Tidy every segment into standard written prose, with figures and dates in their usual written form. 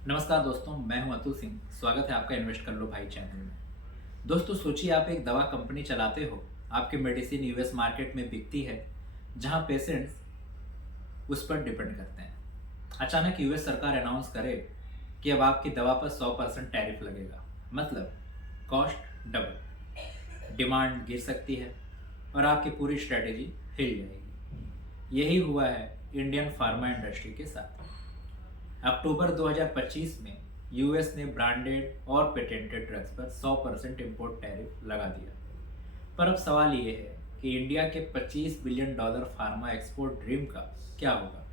नमस्कार दोस्तों, मैं हूं अतुल सिंह। स्वागत है आपका इन्वेस्ट कर लो भाई चैनल में। दोस्तों सोचिए, आप एक दवा कंपनी चलाते हो। आपकी मेडिसिन यूएस मार्केट में बिकती है, जहां पेशेंट्स उस पर डिपेंड करते हैं। अचानक यूएस सरकार अनाउंस करे कि अब आपकी दवा पर 100% टैरिफ लगेगा। मतलब कॉस्ट डबल, डिमांड गिर सकती है और आपकी पूरी स्ट्रेटेजी हिल जाएगी। यही हुआ है इंडियन फार्मा इंडस्ट्री के साथ। अक्टूबर 2025 में यूएस ने ब्रांडेड और पेटेंटेड ड्रग्स पर 100% इम्पोर्ट टैरिफ लगा दिया। पर अब सवाल ये है कि इंडिया के $25 बिलियन फार्मा एक्सपोर्ट ड्रीम का क्या होगा?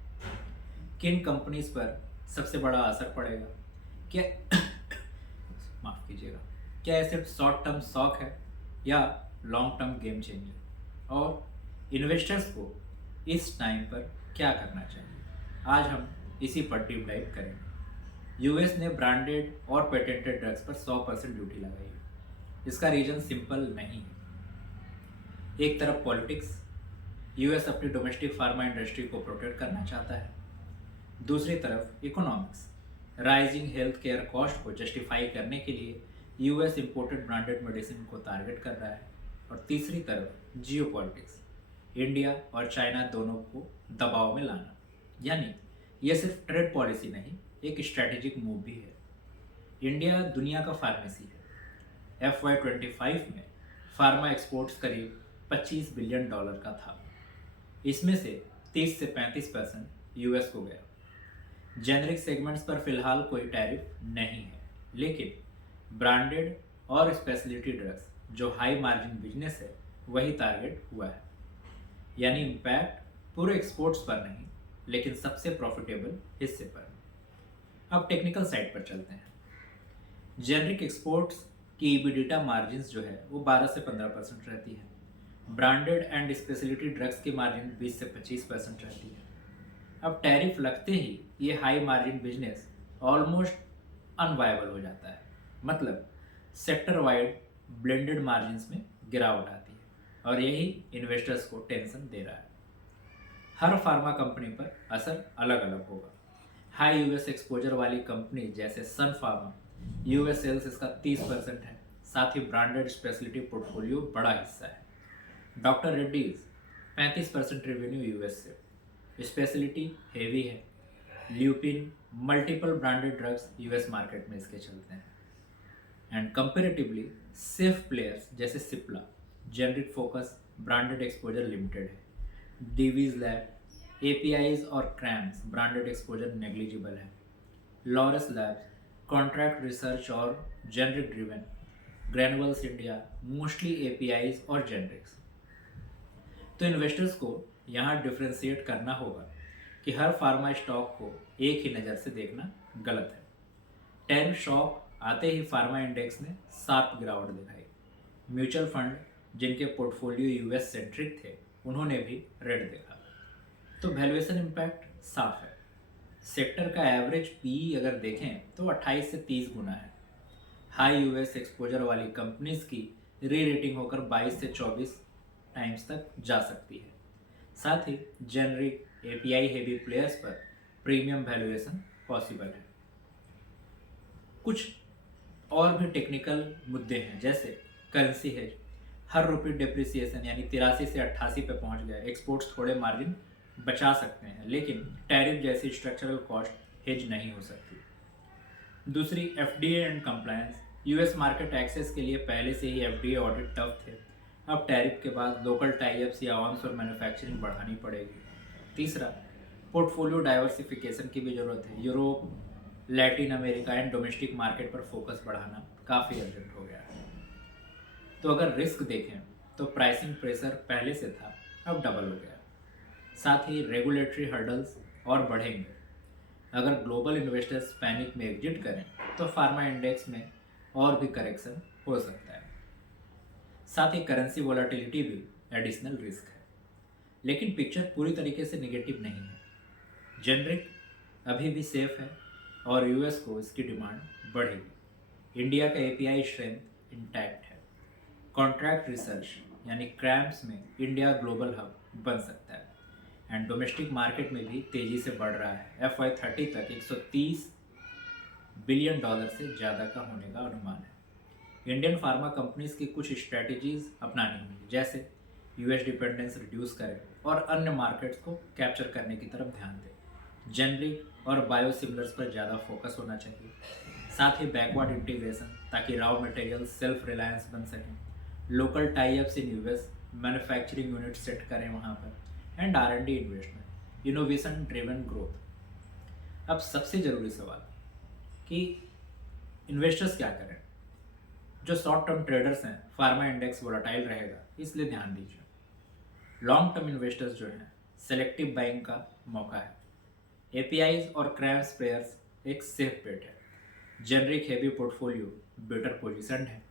किन कंपनीज पर सबसे बड़ा असर पड़ेगा? क्या माफ कीजिएगा, क्या ये सिर्फ शॉर्ट टर्म शॉक है या लॉन्ग टर्म गेम चेंजर? और इन्वेस्टर्स को इस टाइम पर क्या करना चाहिए? आज हम इसी पर डीप डाइव करेंगे। यूएस ने ब्रांडेड और पेटेंटेड ड्रग्स पर 100% ड्यूटी लगाई है। इसका रीजन सिंपल नहीं है। एक तरफ पॉलिटिक्स, यूएस अपनी डोमेस्टिक फार्मा इंडस्ट्री को प्रोटेक्ट करना चाहता है। दूसरी तरफ economics, rising health care cost को जस्टिफाई करने के लिए यूएस इंपोर्टेड ब्रांडेड मेडिसिन को टारगेट कर रहा है। और तीसरी तरफ जियो पॉलिटिक्स, इंडिया और चाइना दोनों को दबाव में लाना। यानी यह सिर्फ ट्रेड पॉलिसी नहीं, एक स्ट्रैटेजिक मूव भी है। इंडिया दुनिया का फार्मेसी है। FY25 में फार्मा एक्सपोर्ट्स करीब $25 बिलियन का था। इसमें से 30 से 35% यूएस को गया। जेनरिक सेगमेंट्स पर फिलहाल कोई टैरिफ नहीं है, लेकिन ब्रांडेड और स्पेशलिटी ड्रग्स जो हाई मार्जिन बिजनेस है, वही टारगेट हुआ है। यानी इम्पैक्ट पूरे एक्सपोर्ट्स पर नहीं, लेकिन सबसे प्रॉफिटेबल हिस्से पर। अब टेक्निकल साइड पर चलते हैं। जेनरिक एक्सपोर्ट्स की ईबिडिटा मार्जिन्स जो है वो 12 से 15% रहती है। ब्रांडेड एंड स्पेशलिटी ड्रग्स की मार्जिन 20 से 25% रहती है। अब टैरिफ लगते ही ये high margin business almost unviable हो जाता है। मतलब सेक्टर वाइड ब्लेंडेड मार्जिन्स में गिरावट आती है, और यही इन्वेस्टर्स को टेंशन दे रहा है। हर फार्मा कंपनी पर असर अलग अलग होगा। हाई यूएस एक्सपोजर वाली कंपनी जैसे सन फार्मा, यूएस सेल्स इसका 30% है। साथ ही ब्रांडेड स्पेशलिटी पोर्टफोलियो बड़ा हिस्सा है। डॉक्टर रेड्डीज 35% रेवेन्यू यूएस से। स्पेशलिटी हेवी है। Lupin, multiple branded drugs US market में इसके चलते हैं। एंड कंपेरेटिवली सेफ प्लेयर्स जैसे Cipla, generic focus, branded exposure limited है। डीवीज लैब, एपीआईज और क्रैम्स, ब्रांडेड एक्सपोजर नेग्लिजिबल है। लॉरस लैब्स, कॉन्ट्रैक्ट रिसर्च और generic driven. Granules India, mostly APIs और जेनरिक्स। तो इन्वेस्टर्स को यहाँ डिफ्रेंशिएट करना होगा कि हर फार्मा स्टॉक को एक ही नज़र से देखना गलत है। टैरिफ शॉक आते ही फार्मा इंडेक्स ने शार्प गिरावट दिखाई। म्यूचुअल फंड जिनके पोर्टफोलियो यूएस सेंट्रिक थे, उन्होंने भी रेड देखा। तो वैल्यूएशन इम्पैक्ट साफ है। सेक्टर का एवरेज पी अगर देखें तो 28 से 30 गुना है। हाई यूएस एक्सपोजर वाली कंपनीज की री रेटिंग होकर 22 से 24 टाइम्स तक जा सकती है। साथ ही जेनरिक एपीआई हेवी प्लेयर्स पर प्रीमियम वैल्यूएशन पॉसिबल है। कुछ और भी टेक्निकल मुद्दे हैं, जैसे करेंसी हेज। हर रुपये डिप्रिसिएशन यानी 83 से 88 पे पहुंच गया। एक्सपोर्ट्स थोड़े मार्जिन बचा सकते हैं, लेकिन टैरिफ जैसी स्ट्रक्चरल कॉस्ट हेज नहीं हो सकती। दूसरी, FDA and compliance. US market access के लिए पहले से ही एफडीए ऑडिट टफ थे। अब टैरिफ के बाद लोकल टाइप्स या ऑनशोर मैन्युफैक्चरिंग बढ़ानी पड़ेगी। तीसरा, पोर्टफोलियो डाइवर्सिफिकेशन की भी ज़रूरत है। Europe, Latin America and domestic market पर फोकस बढ़ाना काफ़ी अर्जेंट हो गया है। तो अगर रिस्क देखें तो प्राइसिंग प्रेशर पहले से था, अब डबल हो गया। साथ ही रेगुलेटरी हर्डल्स और बढ़ेंगे। अगर ग्लोबल इन्वेस्टर्स पैनिक में एग्जिट करें तो फार्मा इंडेक्स में और भी करेक्शन हो सकता है। साथ ही करेंसी वोलाटिलिटी भी एडिशनल रिस्क है। लेकिन पिक्चर पूरी तरीके से निगेटिव नहीं है। जेनरिक अभी भी सेफ है और यूएस को इसकी डिमांड बढ़ेगी। इंडिया का एपीआई स्ट्रेंथ इंटैक्ट है। कॉन्ट्रैक्ट रिसर्च यानी क्रैम्स में इंडिया ग्लोबल हब बन सकता है। एंड डोमेस्टिक मार्केट में भी तेज़ी से बढ़ रहा है। FY30 तक 130 बिलियन डॉलर से ज़्यादा का होने का अनुमान है। इंडियन फार्मा कंपनीज की कुछ स्ट्रेटजीज अपनानी होंगी, जैसे यूएस डिपेंडेंस रिड्यूस करें और अन्य मार्केट्स को कैप्चर करने की तरफ ध्यान दें। जेनरिक और बायोसिमिलर्स पर ज़्यादा फोकस होना चाहिए। साथ ही बैकवर्ड इंटीग्रेशन, ताकि रॉ मटेरियल सेल्फ रिलायंस बन सकें। Local tie ups in US, manufacturing unit set करें वहाँ पर। And R&D investment, innovation driven growth. अब सबसे ज़रूरी सवाल कि इन्वेस्टर्स क्या करें। जो शॉर्ट टर्म ट्रेडर्स हैं, फार्मा इंडेक्स वोलाटाइल रहेगा, इसलिए ध्यान दीजिए। लॉन्ग टर्म इन्वेस्टर्स जो हैं, सेलेक्टिव बाइंग का मौका है। एपीआईज और क्रैम स्प्रेयर्स एक सेफ बेट है। Generic heavy portfolio better position है।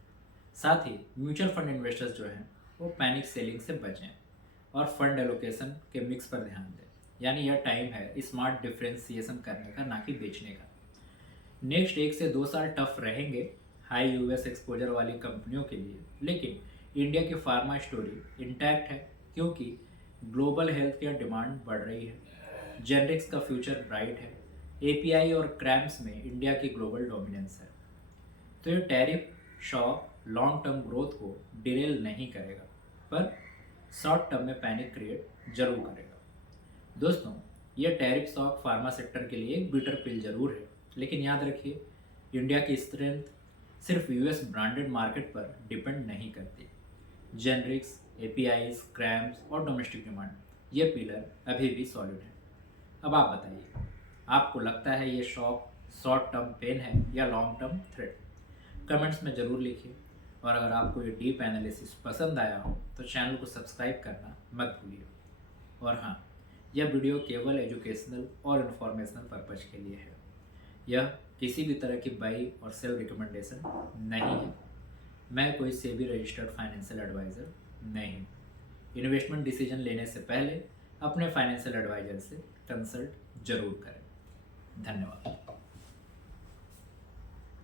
साथ ही म्यूचुअल फंड इन्वेस्टर्स जो हैं वो पैनिक सेलिंग से बचें और फंड एलोकेशन के मिक्स पर ध्यान दें। यानी यह टाइम है स्मार्ट डिफ्रेंसिएशन करने का, ना कि बेचने का। नेक्स्ट 1 से 2 साल टफ रहेंगे हाई यूएस एक्सपोजर वाली कंपनियों के लिए, लेकिन इंडिया की फार्मा स्टोरी इंटैक्ट है, क्योंकि ग्लोबल हेल्थ केयर डिमांड बढ़ रही है। जेनरिक्स का फ्यूचर ब्राइट है। एपीआई और क्रैम्स में इंडिया की ग्लोबल डोमिनेंस है। तो ये tariff shock long term growth को डिरेल नहीं करेगा, पर शॉर्ट टर्म में पैनिक क्रिएट जरूर करेगा। दोस्तों, यह टैरिफ शॉक फार्मा सेक्टर के लिए एक बिटर पिल जरूर है, लेकिन याद रखिए, इंडिया की स्ट्रेंथ सिर्फ यूएस ब्रांडेड मार्केट पर डिपेंड नहीं करती। जेनरिक्स, एपीआईज, क्रैम्स और डोमेस्टिक डिमांड, ये पिलर अभी भी सॉलिड है। अब आप बताइए, आपको लगता है ये शॉक शॉर्ट टर्म पेन है या लॉन्ग टर्म थ्रेट? कमेंट्स में ज़रूर लिखिए। और अगर आपको ये डीप एनालिसिस पसंद आया हो तो चैनल को सब्सक्राइब करना मत भूलिए। और हाँ, यह वीडियो केवल एजुकेशनल और इन्फॉर्मेशनल पर्पज के लिए है। यह किसी भी तरह की बाई और सेल रिकमेंडेशन नहीं है। मैं कोई सेबी रजिस्टर्ड फाइनेंशियल एडवाइज़र नहीं हूँ। इन्वेस्टमेंट डिसीजन लेने से पहले अपने फाइनेंशियल एडवाइज़र से कंसल्ट जरूर करें। धन्यवाद।